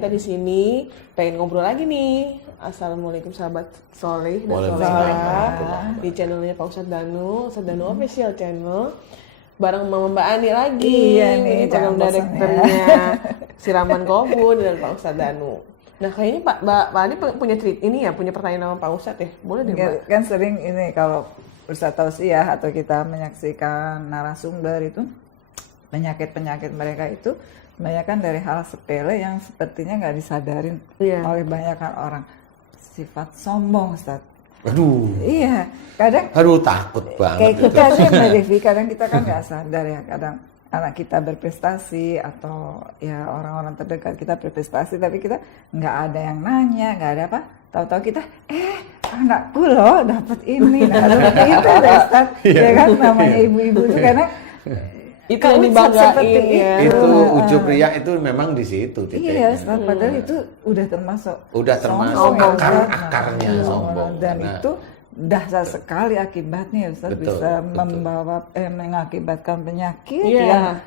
kita di sini pengen ngobrol lagi nih. Assalamualaikum sahabat soleh dan solehah di channelnya Pak Ustadz Danu Official Channel. Bareng Mama Mbak Ani lagi. Iya nih, program direkturnya Siraman Kobun dan Pak Ustadz Danu. Nah kayaknya Mbak Ani punya punya pertanyaan sama Pak Ustadz ya? Boleh deh Mbak. Kan sering ini kalau Ustadz Tausiah atau kita menyaksikan narasumber itu, penyakit-penyakit mereka itu kebanyakan dari hal sepele yang sepertinya nggak disadarin oleh banyakan orang. Sifat sombong, Ustadz. Aduh. Iya, kadang. Aduh, takut banget. Kayak kita nih, Mbak Devi, kadang kita kan nggak sadar ya, kadang anak kita berprestasi atau ya orang-orang terdekat kita berprestasi, tapi kita nggak ada yang nanya, nggak ada apa. Tahu-tahu kita, anakku loh dapat ini, nah seperti itu deh, Ustadz. Ya kan, namanya ibu-ibu itu karena itu yang dibanggain ya. Itu ujub riya itu memang di situ titiknya. Iya, padahal itu udah termasuk akarnya sombong. Dan itu dahsyat sekali akibatnya, Ustaz. Bisa membawa mengakibatkan penyakit yang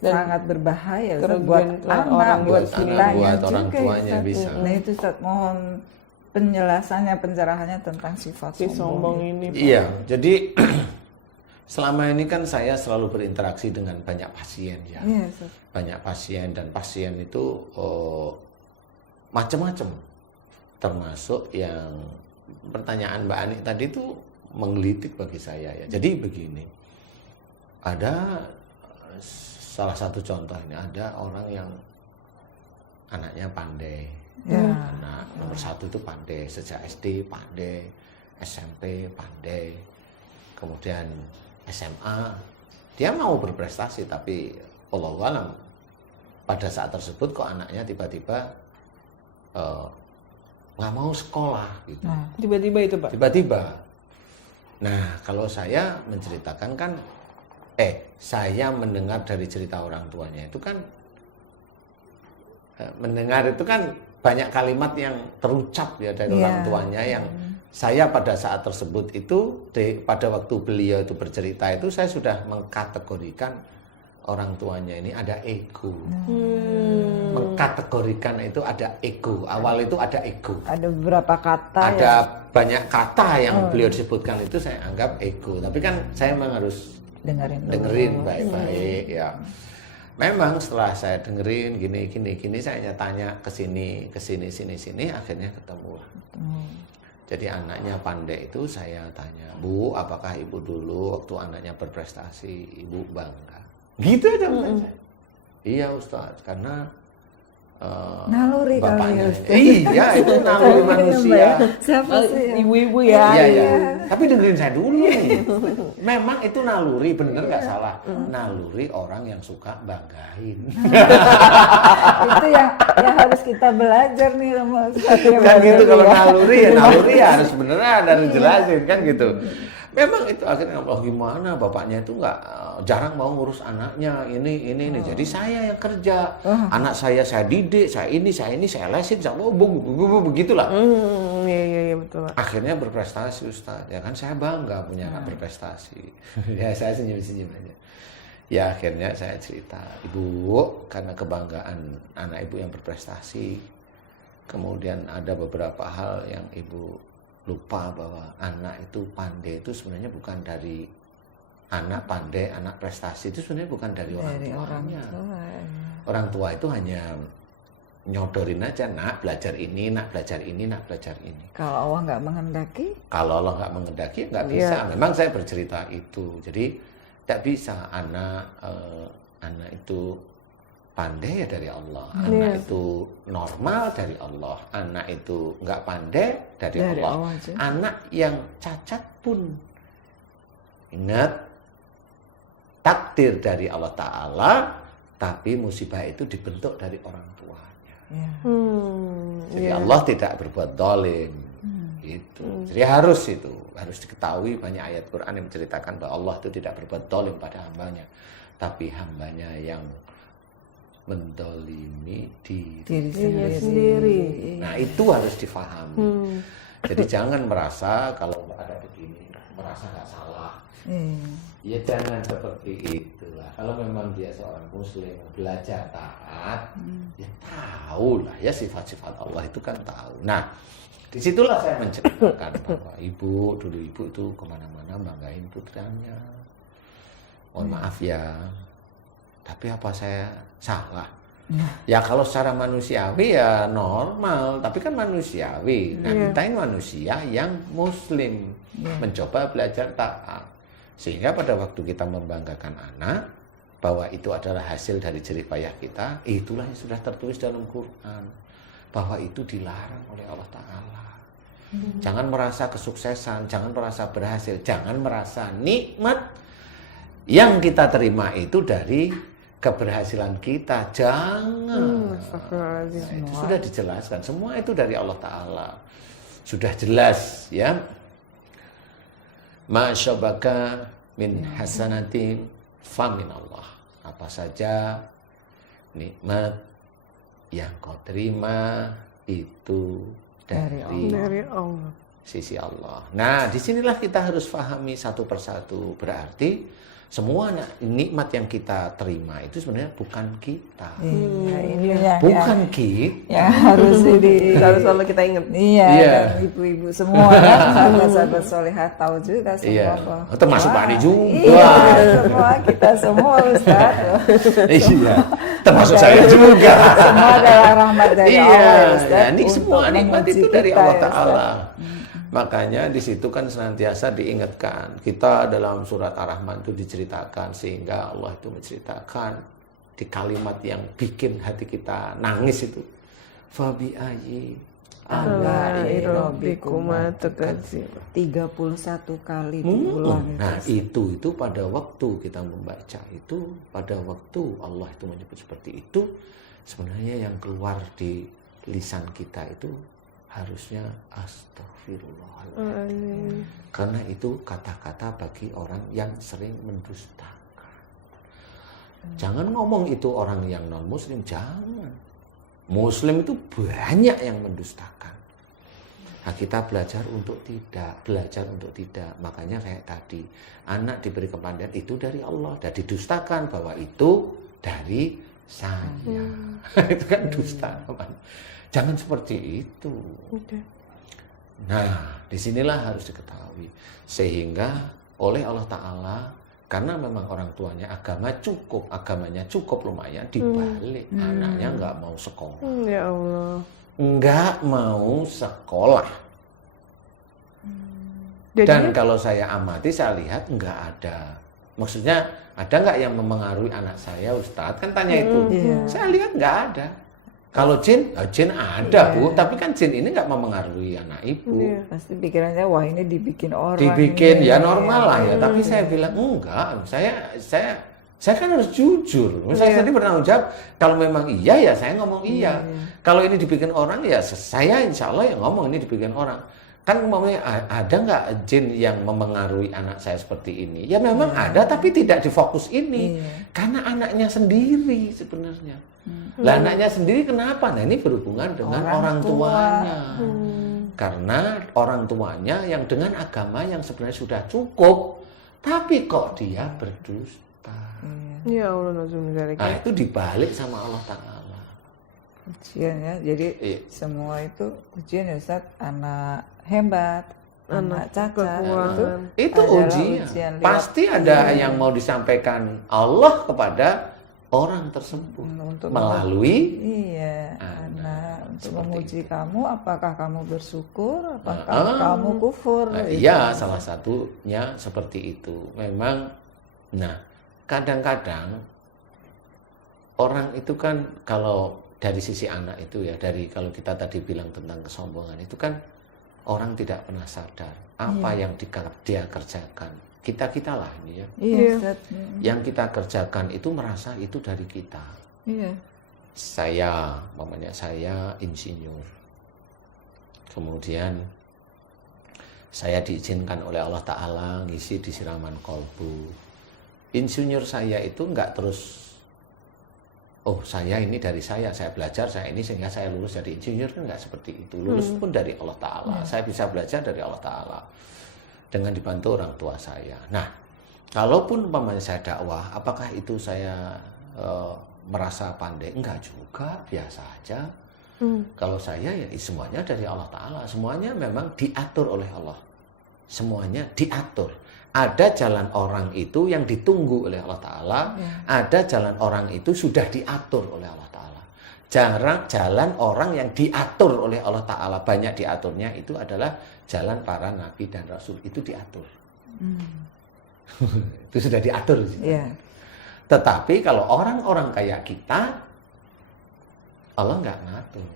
sangat berbahaya buat anak, buat kitanya juga. Orang tuanya bisa. Nah itu Ustaz, mohon penjelasannya, pencerahannya tentang sifat sombong ini. Iya, jadi selama ini kan saya selalu berinteraksi dengan banyak pasien ya. Yes. Banyak pasien dan pasien itu macam-macam. Termasuk yang pertanyaan Mbak Ani tadi itu menggelitik bagi saya ya. Jadi begini. Ada salah satu contoh ini, ada orang yang anaknya pandai. Anak nomor satu itu pandai, sejak SD pandai, SMP pandai. Kemudian SMA, dia mau berprestasi tapi wallahualam pada saat tersebut kok anaknya tiba-tiba nggak mau sekolah gitu. Tiba-tiba itu Pak? Tiba-tiba. Nah kalau saya menceritakan kan, saya mendengar dari cerita orang tuanya itu kan, mendengar itu kan banyak kalimat yang terucap ya dari orang tuanya yang saya pada saat tersebut itu, pada waktu beliau itu bercerita itu, saya sudah mengkategorikan orang tuanya ini ada ego. Mengkategorikan itu ada ego. Awal itu ada ego. Ada beberapa kata. Ada banyak kata yang beliau disebutkan itu saya anggap ego. Tapi kan saya memang harus dengerin baik-baik ya. Memang setelah saya dengerin gini saya tanya ke sini, akhirnya ketemu. Jadi anaknya pandai itu saya tanya, Bu, apakah ibu dulu waktu anaknya berprestasi, ibu bangga? Gitu aja bukan saya. Iya Ustaz, karena naluri bapaknya. kali Iya, itu naluri manusia. Siapa sih? Ibu-ibu ya. Iya. Tapi dengerin saya dulu nih. Memang itu naluri, bener nggak salah. Naluri orang yang suka banggain. Itu yang harus kita belajar nih sama Ustaz. Kan gitu kalau naluri ya harus beneran harus jelasin kan gitu. Memang itu akhirnya gimana bapaknya itu jarang mau ngurus anaknya ini. Jadi saya yang kerja, anak saya didik, saya lesin, saya begitulah. Iya betul. Akhirnya berprestasi Ustaz, ya kan saya bangga punya anak berprestasi. Ya saya senyum-senyum aja. Ya akhirnya saya cerita, Ibu, karena kebanggaan anak ibu yang berprestasi, kemudian ada beberapa hal yang ibu lupa bahwa anak itu pandai itu sebenarnya bukan dari anak pandai, anak prestasi itu sebenarnya bukan dari orang tuanya. Orang tua itu hanya nyodorin aja, nak belajar ini, nak belajar ini, nak belajar ini. Kalau Allah nggak menghendaki? Kalau Allah nggak menghendaki nggak bisa. Memang saya bercerita itu, jadi tidak bisa anak itu pandai ya dari Allah, anak itu normal dari Allah, anak itu nggak pandai dari Allah. Anak yang cacat pun ingat takdir dari Allah Ta'ala, tapi musibah itu dibentuk dari orang tuanya. Jadi Allah tidak berbuat zalim. Gitu. Jadi harus diketahui, banyak ayat Quran yang menceritakan bahwa Allah itu tidak berbuat zalim pada hambanya, tapi hambanya yang mendolimi dirinya sendiri. Nah itu harus difahami. Jadi jangan merasa kalau ada begini merasa nggak salah. Ya jangan seperti itulah. Kalau memang dia seorang muslim belajar taat, ya tahu lah ya sifat-sifat Allah itu kan tahu. Nah, disitulah saya menceritakan bahwa ibu itu kemana-mana banggain putranya. Mohon maaf ya, tapi apa saya salah? Ya kalau secara manusiawi ya normal, tapi kan manusiawi. Nah kita ini manusia yang muslim, mencoba belajar taat. Sehingga pada waktu kita membanggakan anak, bahwa itu adalah hasil dari jerih payah kita, itulah yang sudah tertulis dalam Quran. Bahwa itu dilarang oleh Allah Ta'ala. Jangan merasa kesuksesan, jangan merasa berhasil, jangan merasa nikmat yang kita terima itu dari keberhasilan kita. Jangan. Nah, itu sudah dijelaskan. Semua itu dari Allah Ta'ala. Sudah jelas ya. Ma syabaka min hasanatin famin Allah. Apa saja nikmat yang kau terima itu dari Allah. Sisi Allah. Nah, disinilah kita harus pahami satu persatu. Berarti semua nikmat yang kita terima itu sebenarnya bukan kita. Bukan kita. Ya harus harus selalu kita ingat. Iya. Dan ibu-ibu semua kan, sahabat-sahabat solehah tahu juga semua. Iya. Termasuk Pak Ani juga. Iya, semua kita semua Ustaz. Iya. Termasuk saya juga. Semua adalah rahmat dari Allah Ustaz. Nah, ini semua nikmat itu dari Allah Ta'ala. Makanya di situ kan senantiasa diingatkan. Kita dalam surat Ar-Rahman itu diceritakan, sehingga Allah itu menceritakan di kalimat yang bikin hati kita nangis itu. Fabi ayyi ala'i rabbikuma tukadzib. 31 kali diulang. Nah itu pada waktu kita membaca itu, pada waktu Allah itu menyebut seperti itu, sebenarnya yang keluar di lisan kita itu harusnya astagfirullahaladzim. Karena itu kata-kata bagi orang yang sering mendustakan. Jangan ngomong itu orang yang non muslim, jangan. Muslim itu banyak yang mendustakan. Nah, kita belajar untuk tidak. Makanya kayak tadi, anak diberi kepandaian itu dari Allah, dan didustakan bahwa itu dari saya. Itu kan dusta. Jangan seperti itu. Nah, disinilah harus diketahui. Sehingga oleh Allah Ta'ala, karena memang orang tuanya agamanya cukup lumayan, dibalik. Anaknya nggak mau sekolah. Ya Allah. Nggak mau sekolah. Dan kalau saya amati, saya lihat nggak ada. Maksudnya, ada nggak yang memengaruhi anak saya, Ustadz? Kan tanya itu. Saya lihat nggak ada. Kalau jin ada Bu, tapi kan jin ini nggak memengaruhi anak ibu. Pasti pikirannya wah ini dibikin orang. Dibikin ya normal lah ya, tapi saya bilang enggak. Saya kan harus jujur. Saya sendiri bertanggung jawab. Kalau memang iya ya saya ngomong iya. Kalau ini dibikin orang ya saya insya Allah ya ngomong ini dibikin orang. Kan umpamanya ada nggak jin yang memengaruhi anak saya seperti ini? Ya memang ada, tapi tidak difokus ini. Karena anaknya sendiri sebenarnya. Lah anaknya sendiri kenapa? Nah ini berhubungan dengan orang tuanya. Karena orang tuanya yang dengan agama yang sebenarnya sudah cukup, tapi kok dia berdusta. Ya Allah, nah itu dibalik sama Allah Ta'ala. Ujian ya, jadi semua itu ujian ya Ustaz. Anak hebat, anak cacat, itu ujian. Pasti ada yang mau disampaikan Allah kepada orang tersebut melalui anak untuk memuji itu. Kamu, apakah kamu bersyukur, apakah kamu kufur? Iya, salah satunya seperti itu. Memang, nah kadang-kadang orang itu kan kalau dari sisi anak itu ya, dari kalau kita tadi bilang tentang kesombongan itu kan orang tidak pernah sadar apa yang dia kerjakan. Kita lah ini ya. Yang kita kerjakan itu merasa itu dari kita. Saya insinyur. Kemudian saya diizinkan oleh Allah Ta'ala ngisi di siraman kolbu. Insinyur saya itu enggak terus, saya ini dari saya belajar, saya ini sehingga saya lulus jadi insinyur, kan enggak seperti itu. Lulus pun dari Allah Ta'ala. Saya bisa belajar dari Allah Ta'ala. Dengan dibantu orang tua saya. Nah, kalaupun umpamanya saya dakwah, apakah itu saya merasa pandai? Enggak juga, biasa aja. Kalau saya ya semuanya dari Allah Ta'ala, semuanya memang diatur oleh Allah. Semuanya diatur. Ada jalan orang itu yang ditunggu oleh Allah Ta'ala, ada jalan orang itu sudah diatur oleh Allah Ta'ala. Jalan orang yang diatur oleh Allah Ta'ala, banyak diaturnya itu adalah jalan para nabi dan rasul, itu diatur. Itu sudah diatur. Tetapi kalau orang-orang kayak kita, Allah nggak ngatur.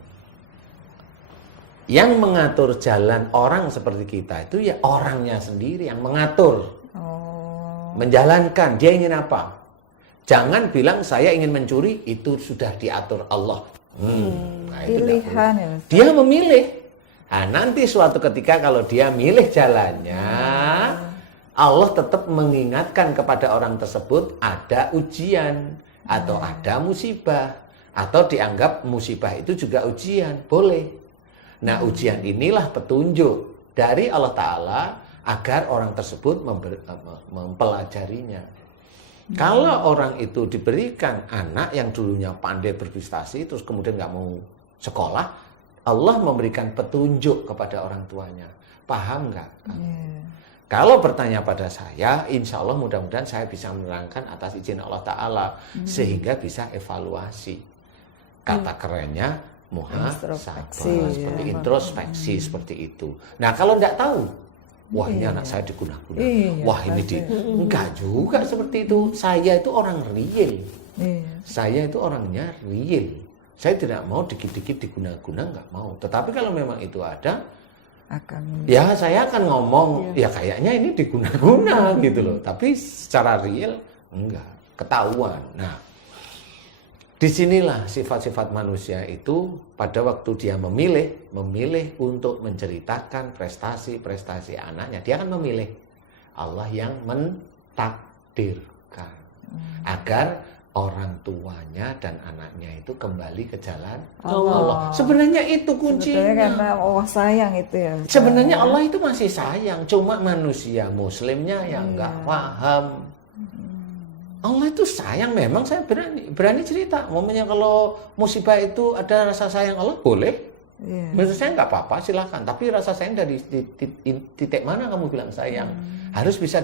Yang mengatur jalan orang seperti kita itu ya orangnya sendiri yang mengatur. Menjalankan, dia ingin apa? Jangan bilang saya ingin mencuri, itu sudah diatur Allah. Nah, itu Pilihan ya. dia memilih. Nah, nanti suatu ketika kalau dia milih jalannya, Allah tetap mengingatkan kepada orang tersebut ada ujian atau ada musibah. Atau dianggap musibah itu juga ujian, boleh. Nah, ujian inilah petunjuk dari Allah Ta'ala agar orang tersebut mempelajarinya. Kalau orang itu diberikan anak yang dulunya pandai berprestasi, terus kemudian nggak mau sekolah, Allah memberikan petunjuk kepada orang tuanya. Paham nggak? Kalau bertanya pada saya, insya Allah mudah-mudahan saya bisa menerangkan atas izin Allah Ta'ala, sehingga bisa evaluasi. Kata kerennya muhasabah, seperti introspeksi seperti itu. Nah, kalau tidak tahu, wah ini anak saya diguna-guna, wah ini enggak juga seperti itu. Saya itu orang real, saya itu orangnya real. Saya tidak mau dikit-dikit diguna-guna, enggak mau. Tetapi kalau memang itu ada, ya saya akan ngomong, ya kayaknya ini diguna-guna gitu loh. Tapi secara real enggak, ketahuan. Nah, disinilah sifat-sifat manusia itu pada waktu dia memilih untuk menceritakan prestasi-prestasi anaknya, dia akan memilih. Allah yang mentakdirkan agar orang tuanya dan anaknya itu kembali ke jalan Allah. Sebenarnya itu kuncinya. Sebenarnya karena Allah sayang itu ya. Sebenarnya Allah itu masih sayang, cuma manusia muslimnya yang nggak paham. Allah itu sayang, memang saya berani cerita. Momennya kalau musibah itu ada rasa sayang Allah, boleh. Menurut saya nggak apa-apa, silakan. Tapi rasa sayang dari titik mana kamu bilang sayang? Harus bisa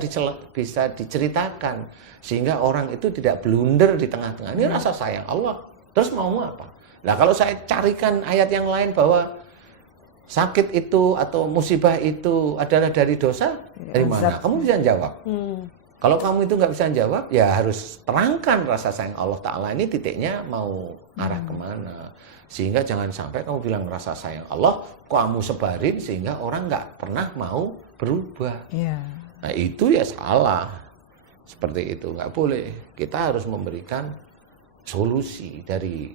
diceritakan. Sehingga orang itu tidak blunder di tengah-tengah. Ini rasa sayang Allah. Terus mau apa? Nah, kalau saya carikan ayat yang lain bahwa sakit itu atau musibah itu adalah dari dosa, dari mana? Kamu bisa jawab. Kalau kamu itu nggak bisa jawab, ya harus terangkan rasa sayang Allah Ta'ala ini titiknya mau arah kemana. Sehingga jangan sampai kamu bilang rasa sayang Allah, kamu sebarin sehingga orang nggak pernah mau berubah. Nah itu ya salah. Seperti itu, nggak boleh. Kita harus memberikan solusi dari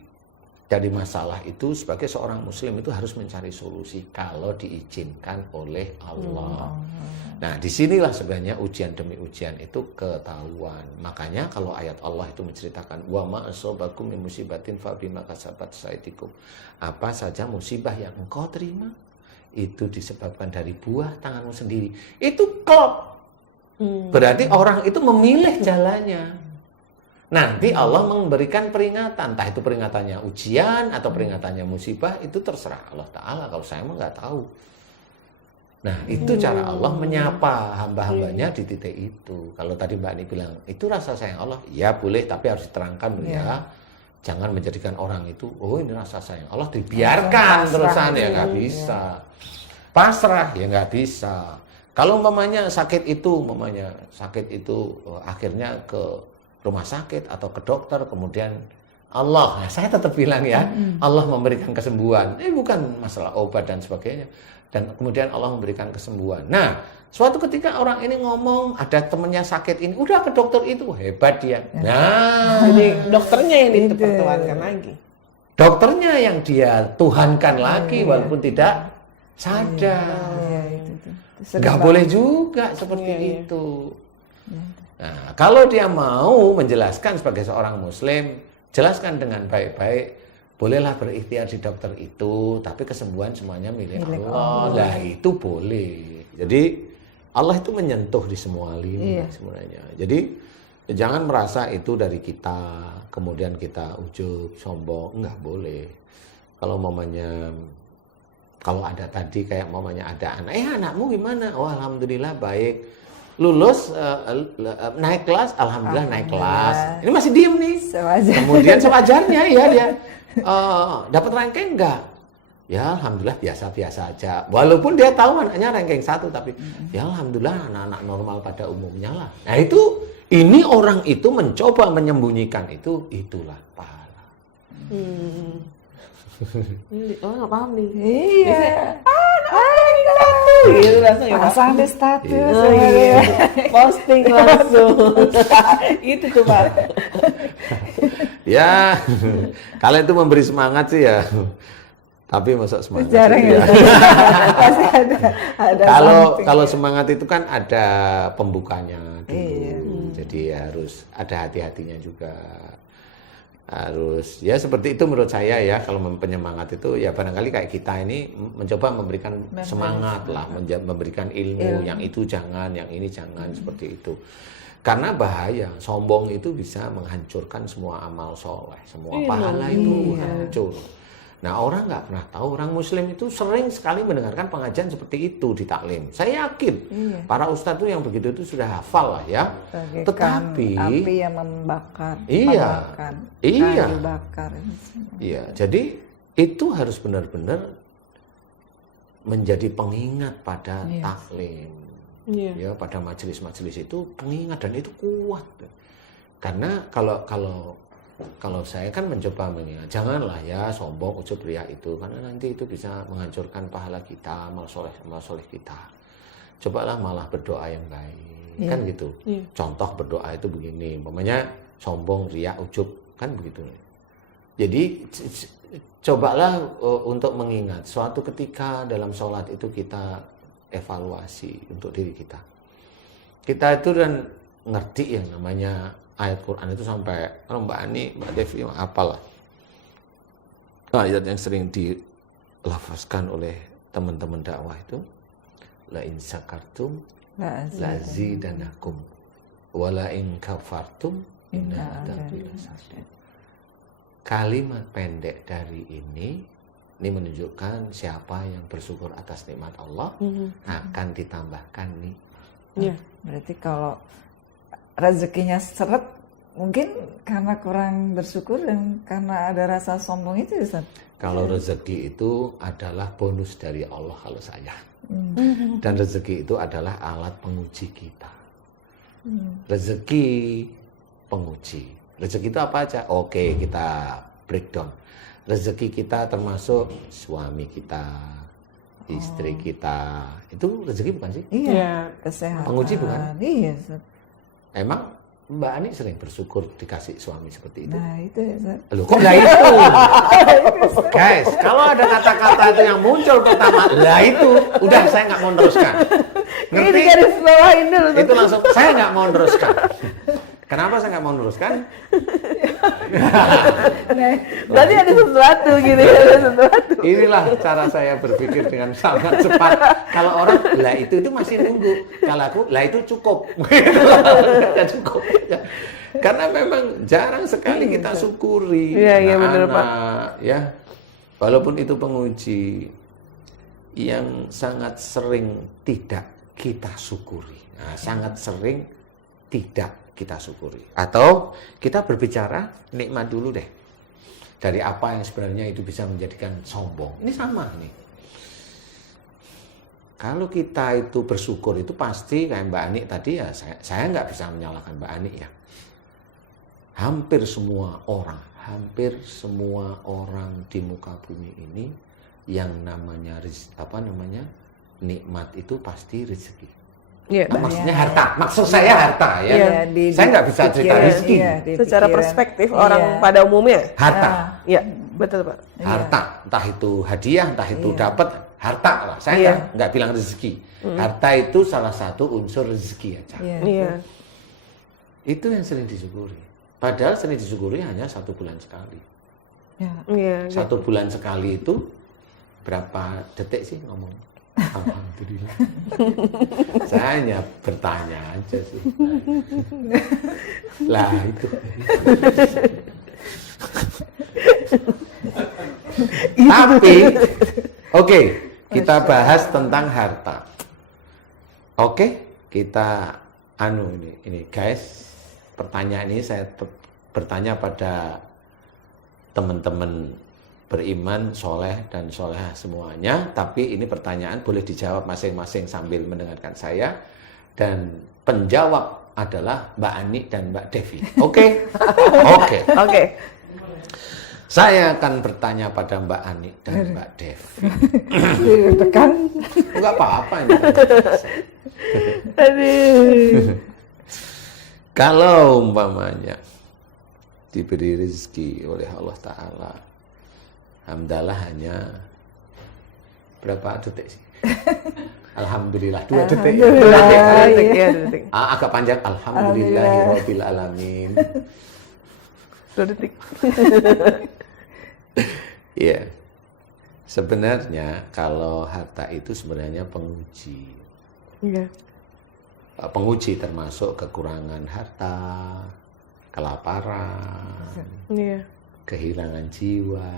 masalah itu. Sebagai seorang muslim itu harus mencari solusi kalau diizinkan oleh Allah. Nah, disinilah sebenarnya ujian demi ujian itu ketahuan. Makanya kalau ayat Allah itu menceritakan wa ma asabakum min musibatin fa bima kasabat aydikum. Apa saja musibah yang engkau terima itu disebabkan dari buah tanganmu sendiri. Itu klop. Berarti orang itu memilih jalannya. Nanti Allah memberikan peringatan, entah itu peringatannya ujian atau peringatannya musibah, itu terserah Allah Ta'ala. Kalau saya mah nggak tahu. Nah, itu cara Allah menyapa hamba-hambanya di titik itu. Kalau tadi Mbak Ani bilang, itu rasa sayang Allah, ya boleh, tapi harus diterangkan dulu ya. Jangan menjadikan orang itu, oh ini rasa sayang Allah, dibiarkan terusan, ya nggak bisa. Pasrah, ya nggak bisa. Kalau umpamanya sakit itu akhirnya ke rumah sakit atau ke dokter, kemudian Allah, nah saya tetap bilang ya, Allah memberikan kesembuhan. Bukan masalah obat dan sebagainya. Dan kemudian Allah memberikan kesembuhan. Nah, suatu ketika orang ini ngomong, ada temennya sakit ini, udah ke dokter itu, hebat dia. Nah, jadi dokternya yang dipertuhankan lagi. Dokternya yang dia tuhankan lagi, walaupun tidak sadar. Nggak boleh juga seperti itu. Nah, kalau dia mau menjelaskan sebagai seorang muslim, jelaskan dengan baik-baik. Bolehlah berikhtiar di dokter itu, tapi kesembuhan semuanya milik Allah. Nah, itu boleh. Jadi Allah itu menyentuh di semua lini sebenarnya. Jadi jangan merasa itu dari kita, kemudian kita ujub, sombong, nggak boleh. Kalau mamanya, kalau ada tadi kayak mamanya ada anak, anakmu gimana? Oh alhamdulillah baik. Lulus, naik kelas, alhamdulillah naik kelas. Ini masih diem nih. Kemudian sewajarnya ya dia dapat ranking enggak? Ya alhamdulillah biasa-biasa aja. Walaupun dia tahu anaknya ranking 1, tapi ya alhamdulillah anak-anak normal pada umumnya lah. Nah itu, ini orang itu mencoba menyembunyikan itu, itulah pahala. Oh nggak paham nih. Iya. Gitu langsung ya. Pasang di status. Oh, iya. Posting langsung. Itu tuh Pak. Ya, kalian itu memberi semangat sih ya. Tapi masa semangat jarang ya. Pasti ada Kalau semangat itu kan ada pembukanya dulu. Jadi harus ada hati-hatinya juga. Harus ya seperti itu menurut saya ya. Kalau penyemangat itu ya barangkali kayak kita ini mencoba memberikan semangat lah, memberikan ilmu. Yang itu jangan, yang ini jangan, seperti itu. Karena bahaya, sombong itu bisa menghancurkan semua amal soleh, semua pahala itu hancur. Nah orang nggak pernah tahu, orang muslim itu sering sekali mendengarkan pengajian seperti itu di taklim. Saya yakin para ustadz itu yang begitu itu sudah hafal lah ya. Tetapi api yang membakar, kayu bakar. Iya, jadi itu harus benar-benar menjadi pengingat pada taklim. Ya, pada majelis-majelis itu pengingat, dan itu kuat. Karena kalau saya kan mencoba mengingat, janganlah ya sombong, ujub, riya itu, karena nanti itu bisa menghancurkan pahala kita, amal soleh kita. Cobalah malah berdoa yang baik, kan gitu. Contoh berdoa itu begini, umpamanya sombong, riya, ujub, kan begitu. Jadi cobalah untuk mengingat, suatu ketika dalam sholat itu kita evaluasi untuk diri kita. Kita itu dan ngerti yang namanya ayat Quran itu sampai, kalau Mbak Ani, Mbak Devi, apalah ayat yang sering dilafazkan oleh teman-teman dakwah itu, la in syakartum la zidanakum wa la in kafartum inna adzabi lasyadid. Kalimat pendek dari ini menunjukkan siapa yang bersyukur atas nikmat Allah akan ditambahkan nikmat. Berarti kalau rezekinya seret, mungkin karena kurang bersyukur dan karena ada rasa sombong itu, Ustaz. Kalau rezeki itu adalah bonus dari Allah kalau saya. Dan rezeki itu adalah alat penguji kita. Rezeki penguji. Rezeki itu apa aja? Oke, kita breakdown. Rezeki kita termasuk suami kita, istri kita. Itu rezeki bukan sih? Iya, kesehatan. Penguji bukan? Iya, Ustaz. Emang Mbak Ani sering bersyukur dikasih suami seperti itu? Nah itu ya, Ustaz. Loh, kok nggak itu? Guys, kalau ada kata-kata itu yang muncul pertama, lah itu, udah saya nggak mau meneruskan. Ngerti? Ini garis bawahin dulu. Itu langsung, saya nggak mau meneruskan. Kenapa saya nggak mau meneruskan? Berarti ada sesuatu gitu ya, ada sesuatu. Inilah cara saya berpikir dengan sangat cepat. Kalau orang, lah itu masih nunggu. Kalau aku, lah itu cukup. Nggak cukup. Karena memang jarang sekali kita syukuri. Iya, benar Pak. Ya, walaupun itu penguji yang sangat sering tidak kita syukuri. Nah, sangat sering tidak kita syukuri. Atau kita berbicara nikmat dulu deh. Dari apa yang sebenarnya itu bisa menjadikan sombong. Ini sama nih. Kalau kita itu bersyukur itu pasti kayak Mbak Ani tadi ya, saya nggak bisa menyalahkan Mbak Ani ya. Hampir semua orang di muka bumi ini yang namanya nikmat itu pasti rezeki. Maksudnya harta. Maksud saya harta ya. Saya nggak bisa cerita rezeki. Secara perspektif orang pada umumnya. Harta. Iya, betul Pak. Harta, entah itu hadiah, entah itu dapat, harta lah. Saya nggak bilang rezeki. Harta itu salah satu unsur rezeki aja. Iya. Itu yang sering disyukuri. Padahal sering disyukuri hanya 1 bulan sekali. Iya. 1 bulan sekali itu berapa detik sih ngomong? Alhamdulillah. Saya hanya bertanya aja sih. Lah itu. Tapi, oke, kita bahas tentang harta. Oke, kita ini guys, pertanyaan ini saya bertanya pada teman-teman beriman, soleh dan solehah semuanya. Tapi ini pertanyaan boleh dijawab masing-masing sambil mendengarkan saya. Dan penjawab adalah Mbak Ani dan Mbak Devi. Oke? Oke. Saya akan bertanya pada Mbak Ani dan Mbak Devi. Tekan. Enggak apa-apa ini. Kalau umpamanya diberi rezeki oleh Allah Ta'ala, alhamdulillah hanya berapa detik sih? Alhamdulillah 2 detik. Detik. Agak panjang. Alhamdulillahirabbil alamin. 2 detik. Iya. Sebenarnya kalau harta itu sebenarnya penguji. Iya. Penguji termasuk kekurangan harta, kelaparan, Iya. kehilangan jiwa.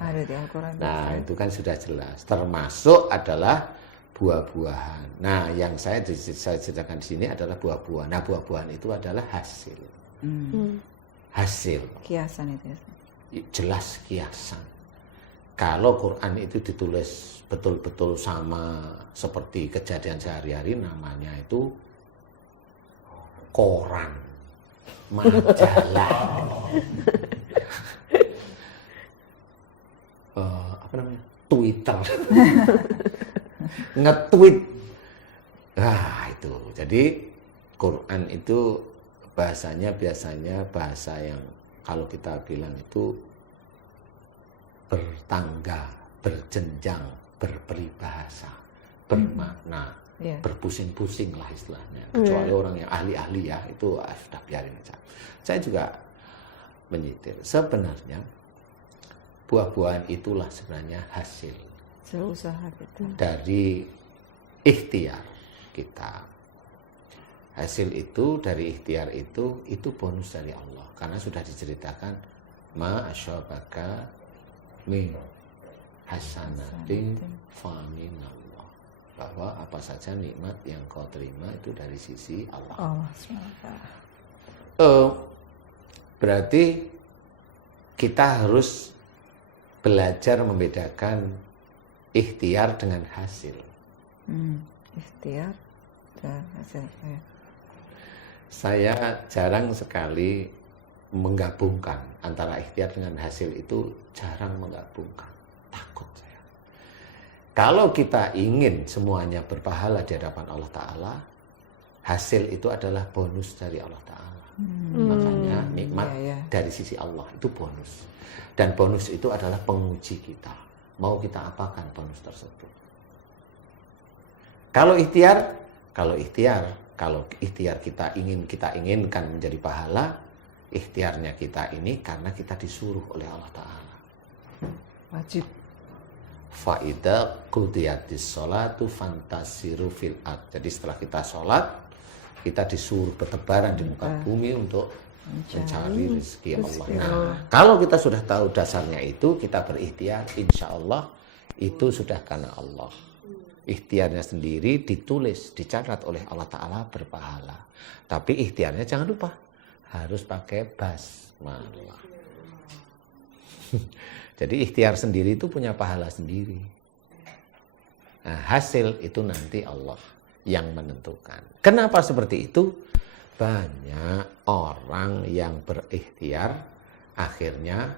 Ada di Al-Quran. Nah, itu kan sudah jelas. Termasuk adalah buah-buahan. Nah, yang saya ceritakan di sini adalah buah-buahan. Nah, buah-buahan itu adalah hasil. Hasil. Kiasan itu ya. Jelas kiasan. Kalau Quran itu ditulis betul-betul sama seperti kejadian sehari-hari, namanya itu koran, majalah. Apa namanya? Twitter. Nge-tweet. Nah, itu. Jadi Quran itu bahasanya biasanya bahasa yang kalau kita bilang itu bertangga, berjenjang, berperibahasa, bermakna, berpusing-pusing lah istilahnya. Kecuali orang yang ahli-ahli ya, itu sudah biarin aja. Saya juga menyitir. Sebenarnya buah-buahan itulah sebenarnya hasil usaha kita dari ikhtiar kita. Hasil itu dari ikhtiar itu bonus dari Allah, karena sudah diceritakan ma asyabaka min hasanatin fa minallah, bahwa apa saja nikmat yang kau terima itu dari sisi Allah. Berarti kita harus belajar membedakan ikhtiar dengan hasil. Ikhtiar dan hasil. Saya jarang sekali menggabungkan antara ikhtiar dengan hasil, itu jarang menggabungkan. Takut saya. Kalau kita ingin semuanya berpahala di hadapan Allah Ta'ala, hasil itu adalah bonus dari Allah Ta'ala. Makanya nikmat dari sisi Allah itu bonus. Dan bonus itu adalah penguji kita. Mau kita apakan bonus tersebut. Kalau ikhtiar kita inginkan menjadi pahala, ikhtiarnya kita ini karena kita disuruh oleh Allah Ta'ala. Wajib. Fa'idha qudiyatis sholatu fantasiru fil ard. Jadi setelah kita sholat, kita disuruh bertebaran di muka bumi untuk mencari rezeki Allah. Nah, kalau kita sudah tahu dasarnya itu, kita berikhtiar, insya Allah itu sudah karena Allah. Ikhtiarnya sendiri ditulis, dicatat oleh Allah Ta'ala berpahala. Tapi ikhtiarnya jangan lupa, harus pakai basmalah. Jadi ikhtiar sendiri itu punya pahala sendiri. Nah, hasil itu nanti Allah yang menentukan. Kenapa seperti itu? Banyak orang yang berikhtiar akhirnya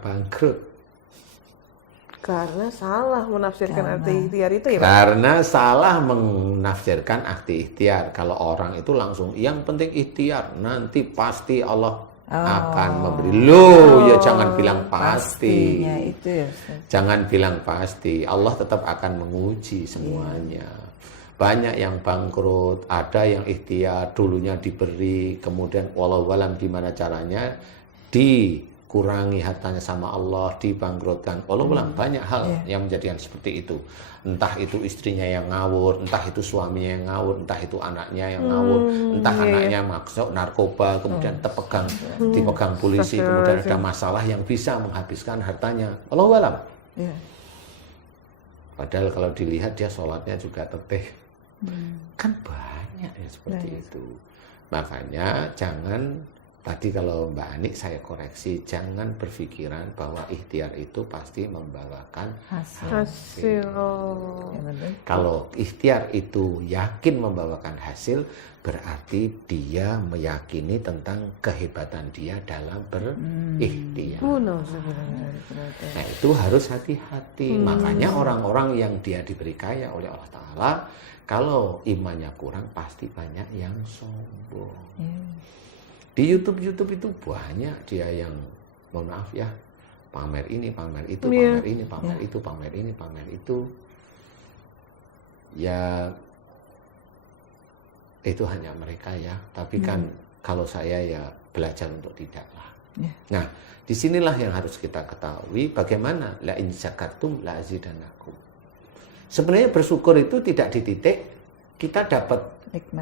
bangkrut. Karena salah menafsirkan arti ikhtiar itu ya Pak? Karena salah menafsirkan arti ikhtiar. Kalau orang itu langsung yang penting ikhtiar, nanti pasti Allah akan memberi. Ya jangan bilang pasti. Itu ya. Jangan bilang pasti. Allah tetap akan menguji semuanya. Banyak yang bangkrut, ada yang ikhtiar, dulunya diberi, kemudian walau walam gimana caranya kurangi hartanya sama Allah, dibangkrutkan. Allah bilang banyak hal yang menjadikan seperti itu. Entah itu istrinya yang ngawur, entah itu suaminya yang ngawur, entah itu anaknya yang ngawur, entah anaknya masuk narkoba, kemudian dipegang polisi, kemudian ada masalah yang bisa menghabiskan hartanya. Allahu a'lam. Iya. Padahal kalau dilihat dia sholatnya juga teteh. Kan banyak ya seperti itu. Makanya jangan, tadi kalau Mbak Ani saya koreksi, jangan berpikiran bahwa ikhtiar itu pasti membawakan hasil. Kalau ikhtiar itu yakin membawakan hasil, berarti dia meyakini tentang kehebatan dia dalam berikhtiar. Nah itu harus hati-hati. Makanya orang-orang yang dia diberi kaya oleh Allah Ta'ala, kalau imannya kurang pasti banyak yang sombong. Di YouTube itu banyak dia yang, mohon maaf ya, pamer ini, pamer itu, pamer ini, pamer itu, pamer ini, pamer itu. Ya itu hanya mereka ya. Tapi kan kalau saya ya belajar untuk tidaklah. Nah, disinilah yang harus kita ketahui bagaimana la in syakartum la azidannakum. Sebenarnya bersyukur itu tidak di titik kita dapat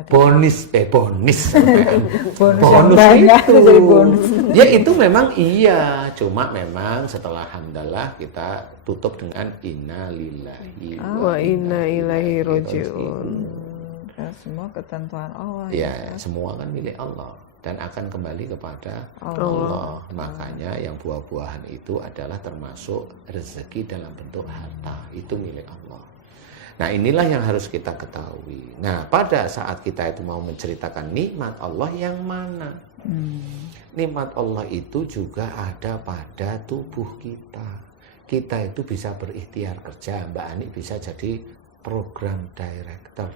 bonus bonus itu jadi bonus. Ya itu memang iya, cuma memang setelah hamdalah kita tutup dengan inna lillahi wa inna ilaihi rajiun. Semua ketentuan Allah ya, semua kan milik Allah dan akan kembali kepada Allah. Makanya yang buah-buahan itu adalah termasuk rezeki dalam bentuk harta, itu milik Allah. Nah inilah yang harus kita ketahui. Nah pada saat kita itu mau menceritakan nikmat Allah yang mana? Nikmat Allah itu juga ada pada tubuh kita. Kita itu bisa berikhtiar kerja. Mbak Ani bisa jadi program director.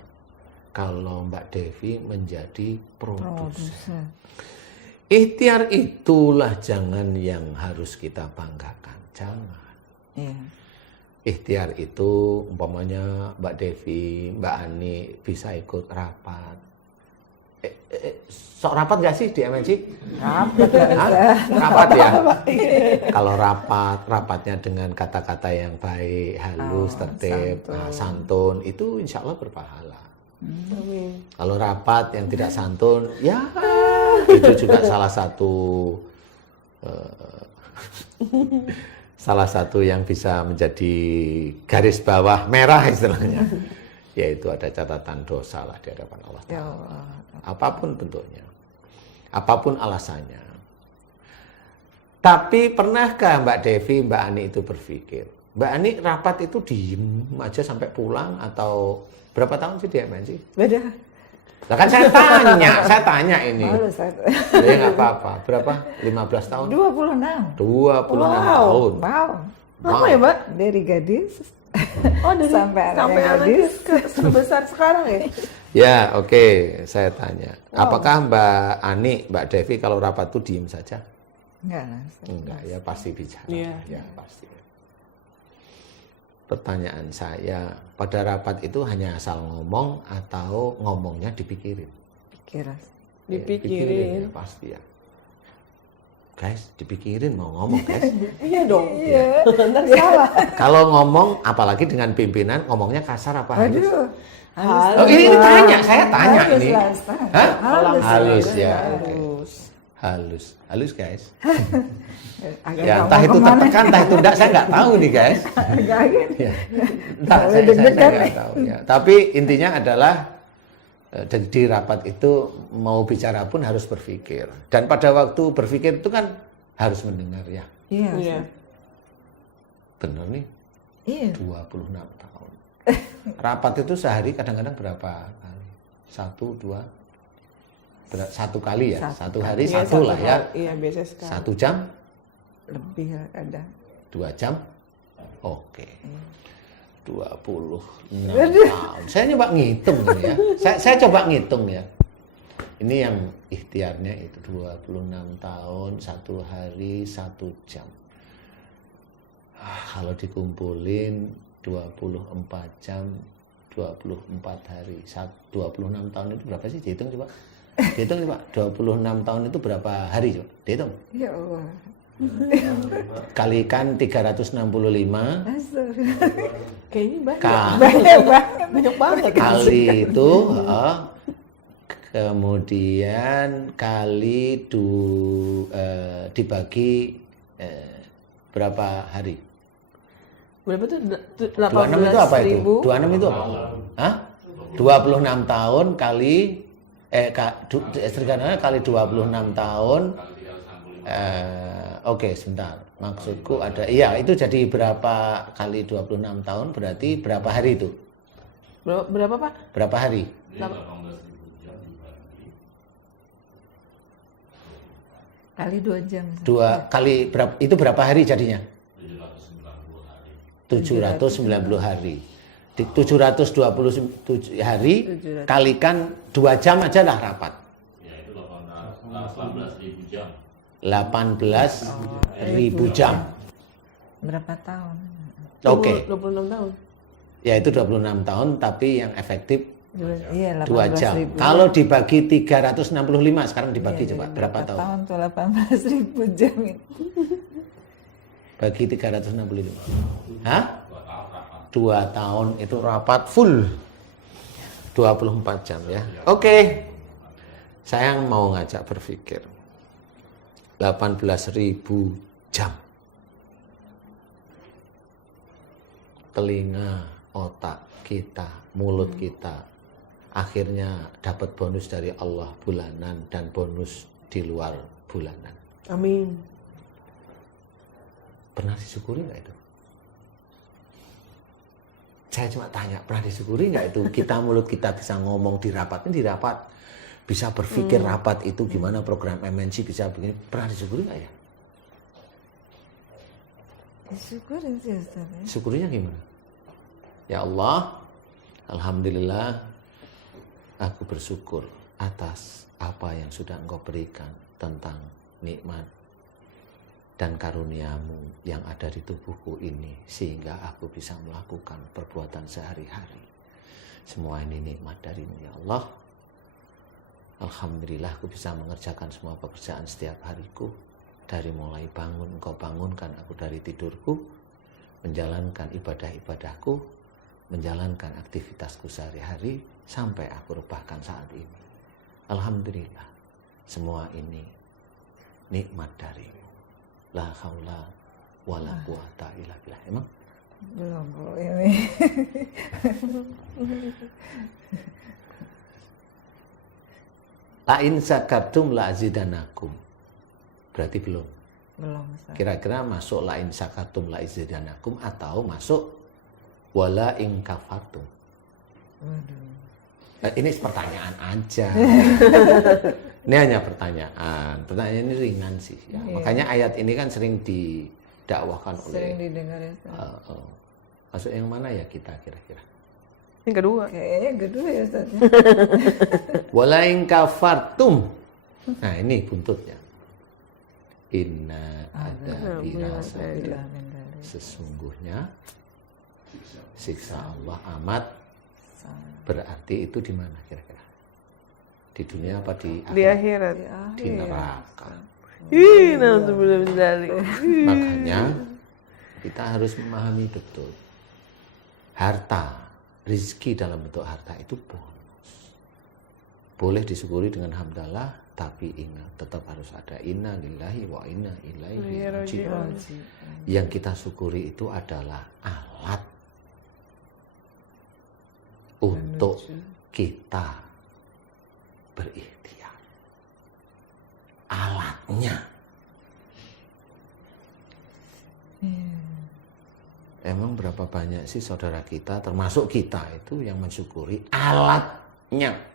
Kalau Mbak Devi menjadi produser. Ikhtiar itulah jangan yang harus kita banggakan. Jangan. Ikhtiar itu umpamanya Mbak Devi, Mbak Ani bisa ikut rapat. Sok rapat gak sih di MNC? Rapat ya. Kalau rapatnya dengan kata-kata yang baik, halus, tertib, santun, itu insya Allah berpahala. Kalau rapat yang tidak santun, ya itu juga salah satu yang bisa menjadi garis bawah merah istilahnya, yaitu ada catatan dosa lah di hadapan Allah Ta'ala. Apapun bentuknya, apapun alasannya. Tapi pernahkah Mbak Devi, Mbak Ani itu berpikir, Mbak Ani rapat itu diem aja sampai pulang atau berapa tahun sih di MNC? Beda. Nah kan saya tanya ini. Ya nggak apa-apa. Berapa? 15 tahun? 26 tahun. Wow. Lama ya, Mbak? Dari gadis. Dari sampai anaknya sebesar sekarang ya? Ya, oke. Saya tanya. Apakah Mbak Ani, Mbak Devi kalau rapat tuh diem saja? Enggak, ya pasti bicara. Ya, pasti. Pertanyaan saya, pada rapat itu hanya asal ngomong atau ngomongnya dipikirin? Dipikirin. Ya, pasti ya. Guys, dipikirin mau ngomong, guys. Iya dong. Ntar salah. Kalau ngomong, apalagi dengan pimpinan, ngomongnya kasar apa halus? Halus. Oh, ini tanya, saya tanya halus ini. Hah? Halus ya. Halus guys. Ya entah itu tertekan, entah itu enggak, saya nggak tahu nih guys. Ya. Entah, saya nggak tahu ya. Tapi intinya adalah di rapat itu mau bicara pun harus berpikir. Dan pada waktu berpikir itu kan harus mendengar ya. Iya. Benar nih. Iya. 26 tahun. Rapat itu sehari kadang-kadang berapa kali? 1, 2. Satu kali ya, satu hari satu lah ya. Iya, biasa sekali. 1 jam? Lebih ada. 2 jam? Oke. 26 tahun. Saya coba ngitung ini ya. Saya coba ngitung ya. Ini yang ikhtiarnya itu 26 tahun, 1 hari 1 jam. Kalau dikumpulin 24 jam, 24 hari, 26 tahun itu berapa sih? Dihitung coba. Dihitung coba. 26 tahun itu berapa hari coba? Dihitung. Ya Allah. kalikan 365 Kayaknya banyak. banyak banget. Banyak banget. kali itu kemudian dibagi berapa hari? Berapa tuh? 26 itu apa itu? 26 itu apa? Hah? 26 tahun kali Sederhana kali 26 tahun. Oke, sebentar. Maksudku ada, iya itu jadi berapa kali 26 tahun berarti berapa hari itu? Berapa Pak? Berapa hari? 18.000 jam dibagi Kali 2 jam. Kali berapa? Itu berapa hari jadinya? 790 hari. 790 hari. Di 727 hari kalikan 2 jam aja lah rapat. Ya itu 18.000 jam. 18.000 jam. Berapa tahun? Oke. 26 tahun. Ya itu 26 tahun tapi yang efektif Iya, 2 jam. 18.000. Kalau dibagi 365 sekarang dibagi Iya, coba jadi berapa berapa tahun? tahun tuh 18.000 jam itu? Bagi 365. Hah? 2 tahun itu rapat full. 24 jam ya. Oke. Saya mau ngajak berpikir. 18.000 jam. Telinga, otak kita, mulut kita akhirnya dapat bonus dari Allah bulanan dan bonus di luar bulanan. Amin. Pernah disyukuri nggak itu? Saya cuma tanya, pernah disyukuri nggak itu? Kita mulut kita bisa ngomong di rapat, ini di rapat. Bisa berpikir rapat itu gimana program MNC bisa begini. Pernah disyukuri nggak ya? Syukurin sih Ustaz. Ya. Syukurinya gimana? Ya Allah, Alhamdulillah, aku bersyukur atas apa yang sudah Engkau berikan tentang nikmat dan karuniamu yang ada di tubuhku ini sehingga aku bisa melakukan perbuatan sehari-hari. Semua ini nikmat darimu ya Allah. Alhamdulillah aku bisa mengerjakan semua pekerjaan setiap hariku. Dari mulai bangun, Engkau bangunkan aku dari tidurku, menjalankan ibadah-ibadahku, menjalankan aktivitasku sehari-hari sampai aku rebahkan saat ini. Alhamdulillah, semua ini nikmat darimu. La haula wala quwata illa billah. Emang? Belum ini. La in syakartum la azidanakum. Berarti belum. Belum Ustaz. Kira-kira masuk la in syakartum la azidanakum atau masuk wala in kafartum. Waduh. Ini pertanyaan aja. Ini hanya pertanyaan. Pertanyaan ini ringan sih. Ya. Iya. Makanya ayat ini kan sering didakwahkan Sering oleh. didengar ya Ustaz. Masuk yang mana ya kita kira-kira? Yang kedua. Kayaknya kedua ya Ustaz. Ya. Wala in kafartum. Nah ini buntutnya. Inna ada dirasa. Sesungguhnya siksa Allah amat. Berarti itu di mana kira-kira? Di dunia apa di akhirat? Di akhirat. Di neraka. Ih, belum dari. Makanya kita harus memahami betul. Harta, rezeki dalam bentuk harta itu bonus. Boleh disyukuri dengan hamdalah, tapi ingat tetap harus ada inna lillahi wa inna ilaihi raji'un. Yang kita syukuri itu adalah alat untuk kita berikhtiar. Alatnya. Emang berapa banyak sih saudara kita, termasuk kita itu yang mensyukuri alatnya.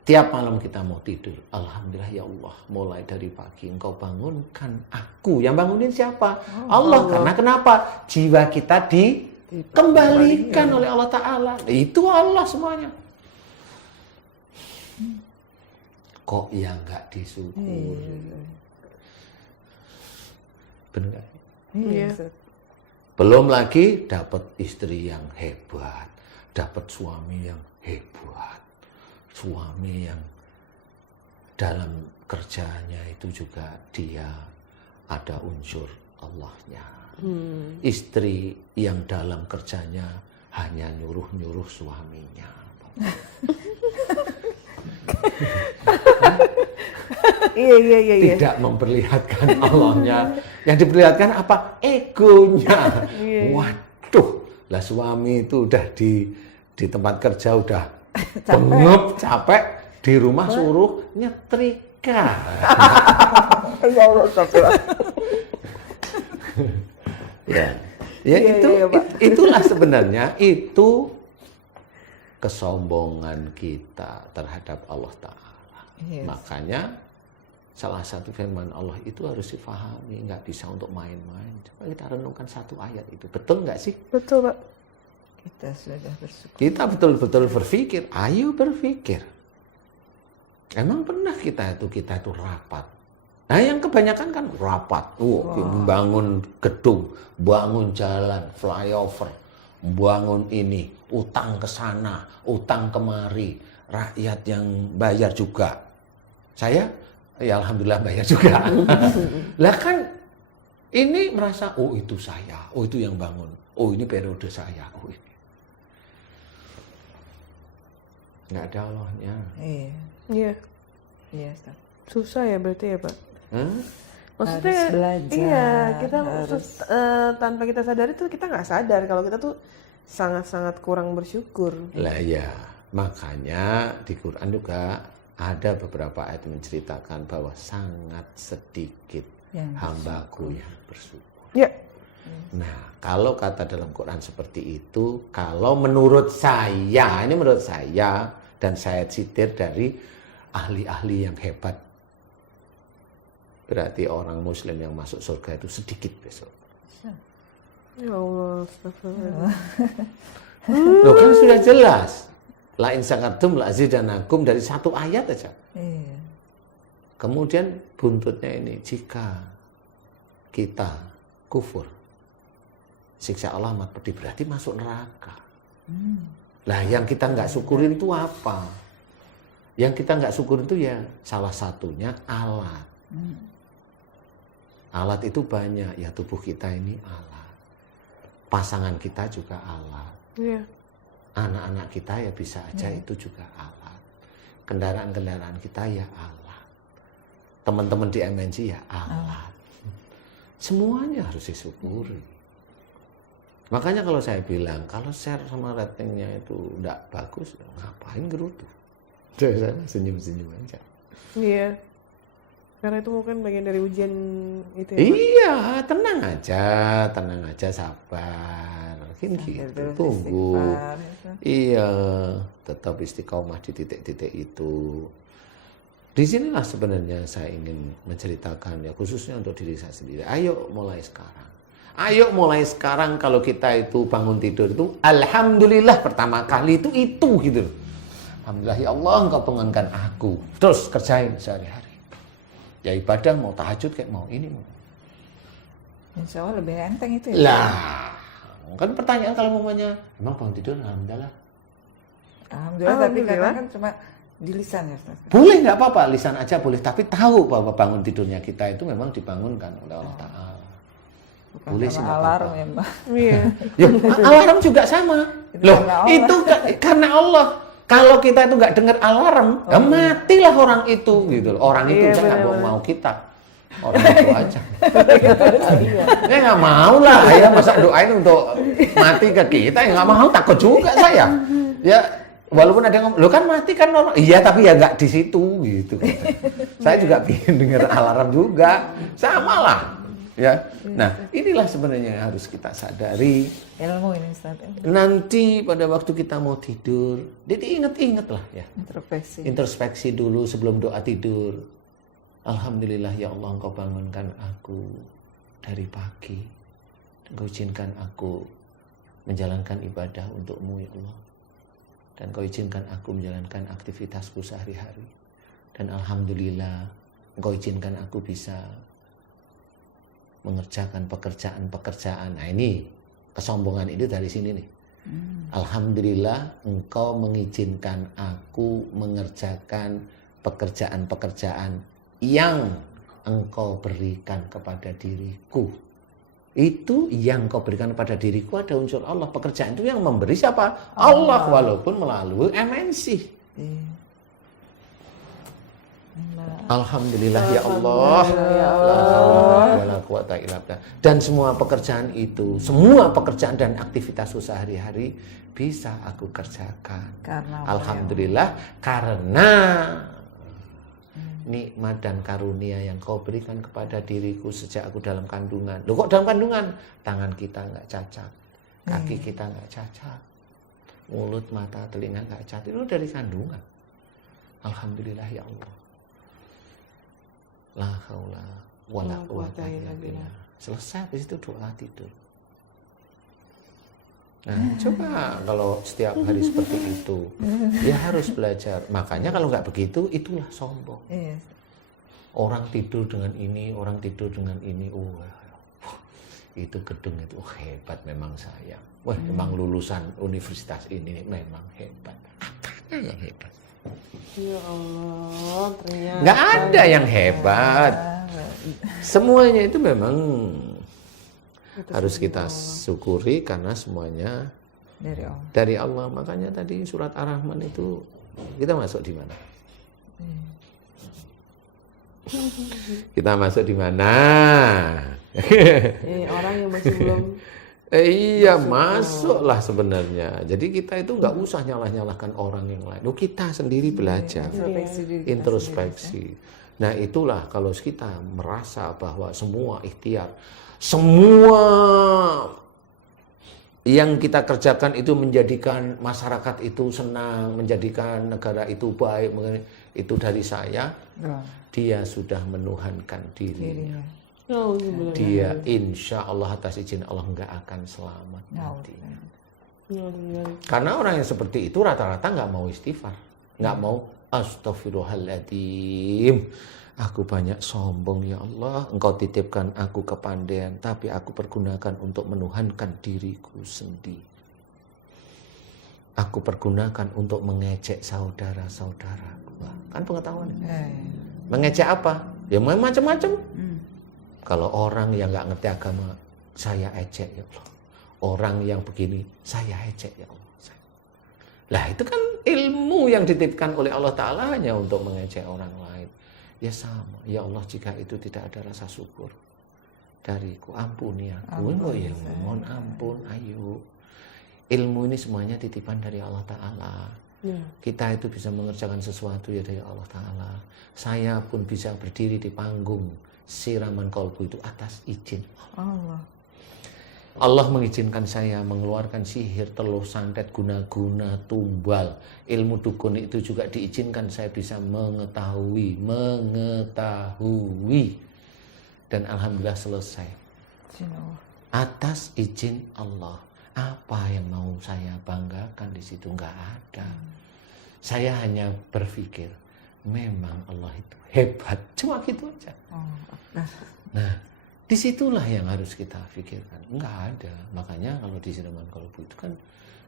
Tiap malam kita mau tidur, alhamdulillah ya Allah, mulai dari pagi Engkau bangunkan aku. Yang bangunin siapa? Allah. Karena kenapa? Jiwa kita dikembalikan oleh Allah Ta'ala. Itu Allah semuanya. Kok yang nggak disyukuri? Benar nggak? Iya. Belum Belum lagi dapat istri yang hebat, dapat suami yang hebat, suami yang dalam kerjanya itu juga dia ada unsur Allahnya. Istri yang dalam kerjanya hanya nyuruh-nyuruh suaminya. Iya. Tidak memperlihatkan Allahnya. Yang diperlihatkan apa? Egonya. Waduh, lah suami itu udah di tempat kerja udah bengep, capek, di rumah suruh nyetrika. Ya Allah, Ya Iya, itu Pak. itulah sebenarnya itu kesombongan kita terhadap Allah Ta'ala. Yes. Makanya salah satu firman Allah itu harus difahami, nggak bisa untuk main-main. Coba kita renungkan satu ayat itu, betul nggak sih? Betul, Pak. Kita sudah bersyukur. Kita betul-betul berpikir, ayo berpikir. Emang pernah kita itu rapat? Nah yang kebanyakan kan rapat, membangun gedung, bangun jalan, flyover, bangun ini, utang ke sana, utang kemari, rakyat yang bayar juga. Saya, ya alhamdulillah bayar juga. Lah kan ini merasa, oh itu saya, oh itu yang bangun, oh ini periode saya, oh ini. Nggak ada Allahnya. Iya. Iya. Iya, Ustaz. Susah ya berarti ya, Pak? Maksudnya, Harus belajar, iya, kita harus- tanpa kita sadari tuh kita nggak sadar kalau kita tuh sangat-sangat kurang bersyukur. Lah ya, makanya di Quran juga ada beberapa ayat menceritakan bahwa sangat sedikit Yang hambaku yang bersyukur. Ya, Nah, kalau kata dalam Quran seperti itu, kalau menurut saya, ini menurut saya, dan saya citir dari ahli-ahli yang hebat, berarti orang muslim yang masuk surga itu sedikit besok. ya Allah, astagfirullah. Loh kan sudah jelas. La in syakartum la azidanakum dari satu ayat aja. Iya. Kemudian buntutnya ini, jika kita kufur, siksa Allah amat pedih, berarti masuk neraka. Lah yang kita nggak syukurin itu apa? Yang kita nggak syukurin itu ya salah satunya alat. Alat itu banyak, ya tubuh kita ini alat. Pasangan kita juga alat. Iya. Anak-anak kita ya bisa aja itu juga alat. Kendaraan-kendaraan kita ya alat. Teman-teman di MNC ya alat. Semuanya harus disyukuri. Makanya kalau saya bilang, kalau share sama ratingnya itu enggak bagus, ngapain gerutu? Saya senyum-senyum aja. Iya. Karena itu mungkin bagian dari ujian itu ya, Pak? Iya, tenang aja, sabar. Kan gitu, terus tunggu. istighfar, gitu. Iya, tetap istiqomah di titik-titik itu. Disinilah sebenarnya saya ingin menceritakan ya, khususnya untuk diri saya sendiri. Ayo mulai sekarang. Ayo mulai sekarang kalau kita itu bangun tidur itu, alhamdulillah pertama kali itu gitu. Alhamdulillah ya Allah engkau bangunkan aku. Terus kerjain sehari-hari. Ya ibadah mau tahajud kayak mau ini mau. Insya Allah lebih enteng itu ya. Lah, kan pertanyaan kalau mamanya, emang bangun tidur alhamdulillah. Alhamdulillah, tapi Alhamdulillah. kadang kan cuma di lisan ya, Ustaz. Boleh nggak apa-apa, lisan aja boleh, tapi tahu bahwa bangun tidurnya kita itu memang dibangunkan oleh Allah Ta'ala. Bukan Boleh sih, karena nggak alarm apa-apa. ya, Mbak. Iya. Ya, alarm juga sama. Itu Loh, karena Allah. itu karena Allah. Kalau kita itu nggak dengar alarm, ya matilah orang itu gitu loh. Orang itu Iya, saya nggak benar-benar. mau kita. Orang itu aja. Ya nggak mau lah ya, masa doain untuk mati ke kita, ya nggak mau, takut juga saya. Ya walaupun ada yang ngomong, lo kan mati kan orang, iya tapi ya nggak di situ gitu. Saya juga ingin dengar alarm juga, sama lah. Ya, nah inilah sebenarnya yang harus kita sadari. Ilmu ini, Ustaz. Nanti pada waktu kita mau tidur, jadi ingat-ingat lah ya. Introspeksi. Introspeksi dulu sebelum doa tidur. Alhamdulillah ya Allah engkau bangunkan aku dari pagi. Engkau izinkan aku menjalankan ibadah untukmu ya Allah. Dan engkau izinkan aku menjalankan aktivitasku sehari-hari. Dan Alhamdulillah engkau izinkan aku bisa mengerjakan pekerjaan-pekerjaan. Nah ini kesombongan itu dari sini nih. Alhamdulillah engkau mengizinkan aku mengerjakan pekerjaan-pekerjaan yang engkau berikan kepada diriku. Itu yang kau berikan kepada diriku ada unsur Allah. Pekerjaan itu yang memberi siapa? Allah, walaupun melalui MNC. Alhamdulillah ya Allah. La haula wala quwata illa billah. Dan semua pekerjaan itu, semua pekerjaan dan aktivitas sehari-hari bisa aku kerjakan. Karena Alhamdulillah karena nikmat dan karunia yang kau berikan kepada diriku sejak aku dalam kandungan. Loh kok dalam kandungan? Tangan kita nggak cacat, kaki kita nggak cacat, mulut, mata, telinga nggak cacat. Itu dari kandungan. Alhamdulillah ya Allah. La haula wala quwata illa billah. Selesai habis itu doa tidur. Nah, coba kalau setiap hari seperti itu, ya harus belajar. Makanya kalau nggak begitu, itulah sombong. Yes. Orang tidur dengan ini, orang tidur dengan ini. Itu gedung itu hebat memang saya. Wah, memang lulusan universitas ini memang hebat. Apanya yang hebat? Ya Allah, ternyata. Nggak ada yang hebat. Semuanya itu memang harus kita syukuri karena semuanya Dari Allah. dari Allah. Makanya tadi surat Ar-Rahman itu kita masuk di mana? Kita masuk di mana? Orang yang masih belum. Iya, masuklah sebenarnya. Jadi kita itu nggak usah nyalah-nyalahkan orang yang lain. Loh, kita sendiri belajar, Introspeksi diri kita introspeksi. Nah itulah kalau kita merasa bahwa semua ikhtiar, semua yang kita kerjakan itu menjadikan masyarakat itu senang, menjadikan negara itu baik, itu dari saya, dia sudah menuhankan dirinya. Oh, Dia insya Allah atas izin Allah nggak akan selamat nantinya. Karena orang yang seperti itu rata-rata nggak mau istighfar, nggak mau astaghfirullahaladzim. Aku banyak sombong ya Allah, engkau titipkan aku kepandaian, tapi aku pergunakan untuk menuhankan diriku sendiri. Aku pergunakan untuk mengejek saudara-saudaraku. Kan pengetahuan. Mengejek apa? Ya macam-macam. Kalau orang yang nggak ngerti agama, saya ejek ya Allah. Orang yang begini, saya ejek ya Allah. Lah itu kan ilmu yang dititipkan oleh Allah Ta'ala hanya untuk mengejek orang lain. Ya sama, ya Allah jika itu tidak ada rasa syukur dariku, ampuni aku. Oh ya mohon ampun, ayo. Ilmu ini semuanya titipan dari Allah Ta'ala. Kita itu bisa mengerjakan sesuatu ya dari Allah Ta'ala. Saya pun bisa berdiri di panggung siraman kolbu itu atas izin Allah. Allah mengizinkan saya mengeluarkan sihir, teluh, santet, guna-guna, tumbal. Ilmu dukun itu juga diizinkan saya bisa mengetahui. Dan alhamdulillah selesai. Atas izin Allah. Apa yang mau saya banggakan di situ? Nggak ada. Saya hanya berpikir, memang Allah itu hebat. Cuma gitu aja. Nah, disitulah yang harus kita pikirkan. Enggak ada. Makanya kalau di siraman kolbu itu kan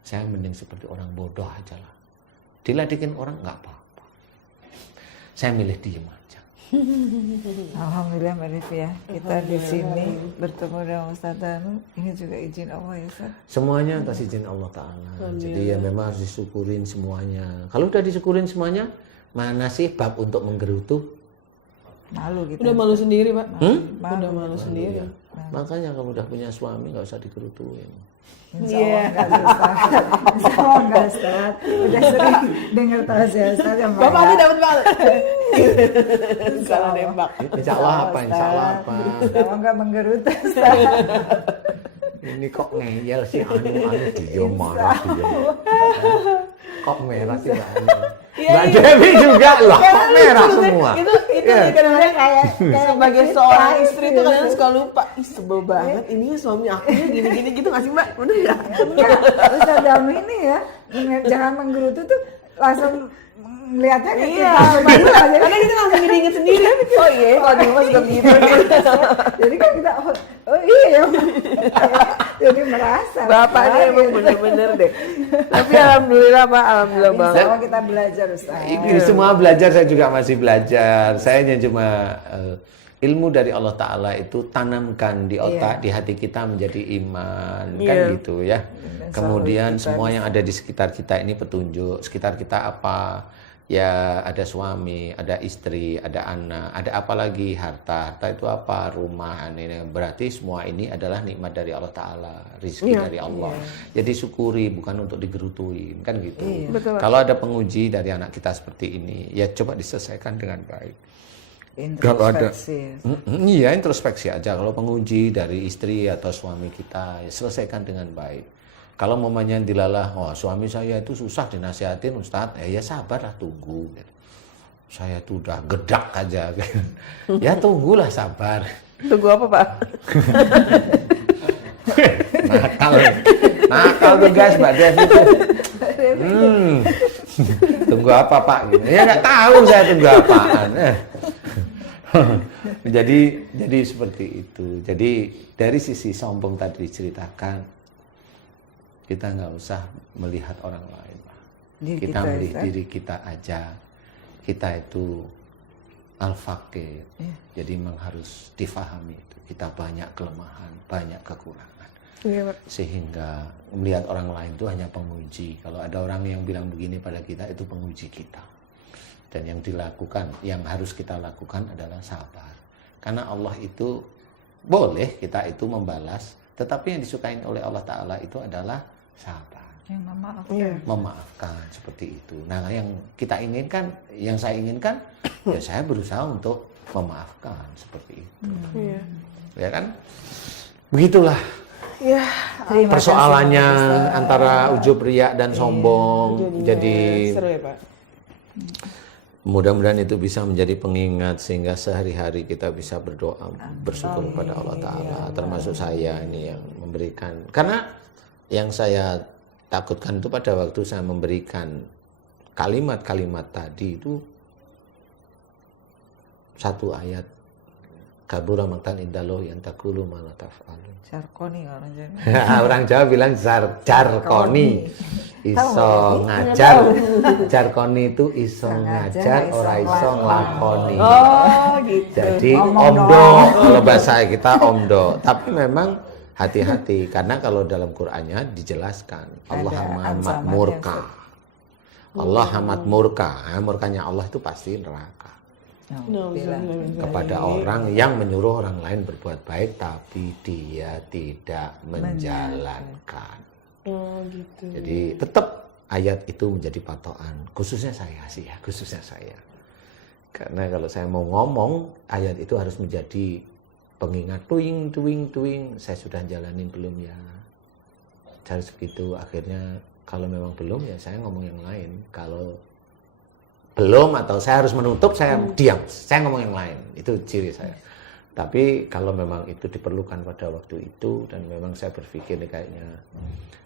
saya mending seperti orang bodoh aja lah. Diladekin orang enggak apa-apa. Saya milih diem aja. Alhamdulillah Mbak Devi ya. Kita di sini bertemu dengan Ustaz Danu. Ini juga izin Allah ya Ustaz. Semuanya atas izin Allah Ta'ala. Jadi ya memang harus disyukurin semuanya. Kalau udah disyukurin semuanya, mana sih bab untuk menggerutu? Malu gitu. Udah malu sendiri, Pak. Malu, Udah malu sendiri. Ya. Makanya kalau udah punya suami nggak usah digerutuin. Insya Allah enggak Ustaz. Insya Allah enggak Ustaz. Udah sering dengar tausiah Ustaz yang Bapak banyak. ini dapat banget. Salah nembak. Insya Allah apa? Insya Allah apa? Insya Allah enggak menggerutu Ustaz. Ini kok ngeyel sih, anu diem marah diem. Kok merah sih Mbak Anu? Mbak Devi juga loh, kok merah semua? Itu kadang-kadang kayak sebagai seorang istri itu kadang suka lupa. Ih sebel banget, ini suami aku gini-gini gitu nggak sih Mbak? Udah ya. Enggak, Ustaz Danu ini ya, jangan menggerutu tuh langsung melihatnya kayak Iya, gitu. karena kita langsung inget sendiri. Oh iya, kalau di rumah suka begitu. Jadi kan kita, oh iya, jadi merasa. Bapak ini emang bener-bener deh. Tapi alhamdulillah Pak, alhamdulillah Insya banget. Allah kita belajar Ustaz. Ini semua belajar, saya juga masih belajar. Saya hanya cuma ilmu dari Allah Ta'ala itu tanamkan di otak, di hati kita menjadi iman, kan gitu ya. Kemudian semua yang ada di sekitar kita ini petunjuk. Sekitar kita apa? Ya ada suami, ada istri, ada anak, ada apa lagi? Harta. Harta itu apa? Rumah. Ini berarti semua ini adalah nikmat dari Allah Ta'ala, rezeki dari Allah. Jadi syukuri, bukan untuk digerutuin, kan gitu. Kalau ada penguji dari anak kita seperti ini, ya coba diselesaikan dengan baik. Kalau ada, iya introspeksi aja. Kalau penguji dari istri atau suami kita, ya selesaikan dengan baik. Kalau mamanya dilalah, oh suami saya itu susah dinasihatin Ustadz, ya sabarlah tunggu. Saya tuh udah gedak aja, ya tunggulah sabar. Tunggu apa Pak? nakal tuh guys, Mbak Dev itu. Tunggu apa Pak? Gitu. Ya nggak tahu saya tunggu apaan. jadi seperti itu. Jadi dari sisi sombong tadi diceritakan, kita nggak usah melihat orang lain, kita melihat diri kita aja. Kita itu al-faqir, jadi memang harus difahami itu. Kita banyak kelemahan, banyak kekurangan, sehingga melihat orang lain itu hanya penguji. Kalau ada orang yang bilang begini pada kita, itu penguji kita. Dan yang dilakukan, yang harus kita lakukan adalah sabar. Karena Allah itu boleh kita itu membalas, tetapi yang disukai oleh Allah Ta'ala itu adalah sabar. Memaafkan seperti itu. Nah yang kita inginkan, yang saya inginkan, ya saya berusaha untuk memaafkan seperti itu. Ya kan? Begitulah. Ya, persoalannya antara ujub, riya dan sombong. Jadi seru ya Pak. Mudah-mudahan itu bisa menjadi pengingat sehingga sehari-hari kita bisa berdoa, bersyukur kepada Allah Ta'ala. Termasuk saya ini yang memberikan. Karena yang saya takutkan itu pada waktu saya memberikan kalimat-kalimat tadi itu satu ayat. Kabura maktan indallah yang takulu ma la taf'alun. Jarkoni orang Jawa. Orang Jawa bilang jarkoni. Iso ngajar. Jarkoni itu iso ngajar, ora iso nglakoni. Oh gitu. Jadi omdo, kalau bahasa kita omdo. Tapi memang hati-hati karena kalau dalam Qur'annya dijelaskan Allah amat murka. Allah amat murka. Murkanya Allah itu pasti neraka. Kepada orang yang menyuruh orang lain berbuat baik tapi dia tidak menjalankan. Gitu. Jadi tetap ayat itu menjadi patokan, khususnya saya sih ya, khususnya saya. Karena kalau saya mau ngomong, ayat itu harus menjadi pengingat, tuing, saya sudah jalanin belum ya? Harus begitu, akhirnya kalau memang belum ya saya ngomong yang lain. Kalau belum atau saya harus menutup, saya diam, saya ngomong yang lain. Itu ciri saya. Tapi kalau memang itu diperlukan pada waktu itu dan memang saya berpikir nih kayaknya